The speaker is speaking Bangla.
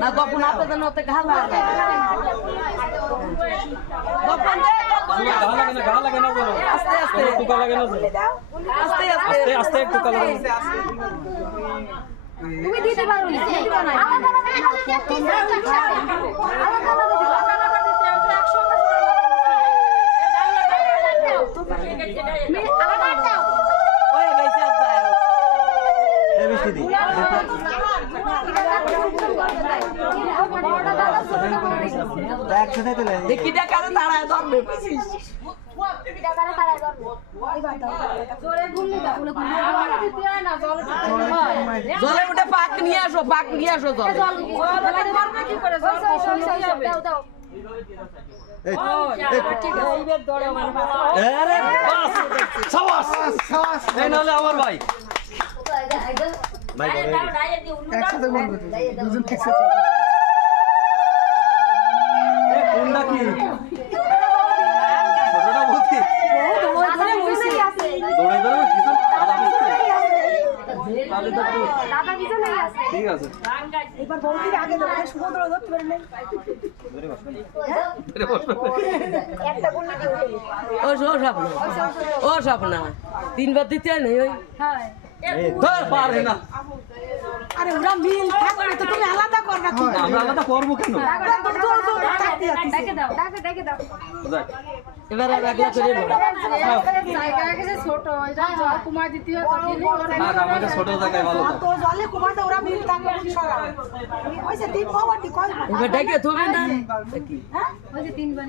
না তখন আপনি যেন ওতে ঘা লাগে তখন দে ঘা লাগে না বলো আস্তে আস্তে টুকা লাগে না আস্তে আস্তে আস্তে একটু কালা লাগে তুমি দিতে পারো না দিবা না আলাদা দেখি দেখা তাড়ায় ধরবে জলে উঠে পাক নিয়ে আসো আমার ভাই কোনটা কি ছোটটা বুঝি দৌড়ে দৌড়ে কিছু ঠিক আছে এবার বউটির আগে ধরে সমুদ্র ধরতে পারে না একটা গুলি দিয়ে ও স্বপ্না 3 বার দিতে নেই ওই হ্যাঁ ধর পারে না আরে ওরা মিল থাকবে তো তুমি আলাদা করবা কি আমরা আলাদা করব কেন ডাকে দাও যাক এবার একলা করে নেব জায়গা গেছে ছোট এটা জল কুমার দিতে হয় না আমাকে ছোট জায়গায় ভালো তো জলে কুমারতে ওরা মিল থাকবে সরা ওইসে তিন পাওয়াটি কল এবার ডেকে থবে না হ্যাঁ ওইসে তিনবার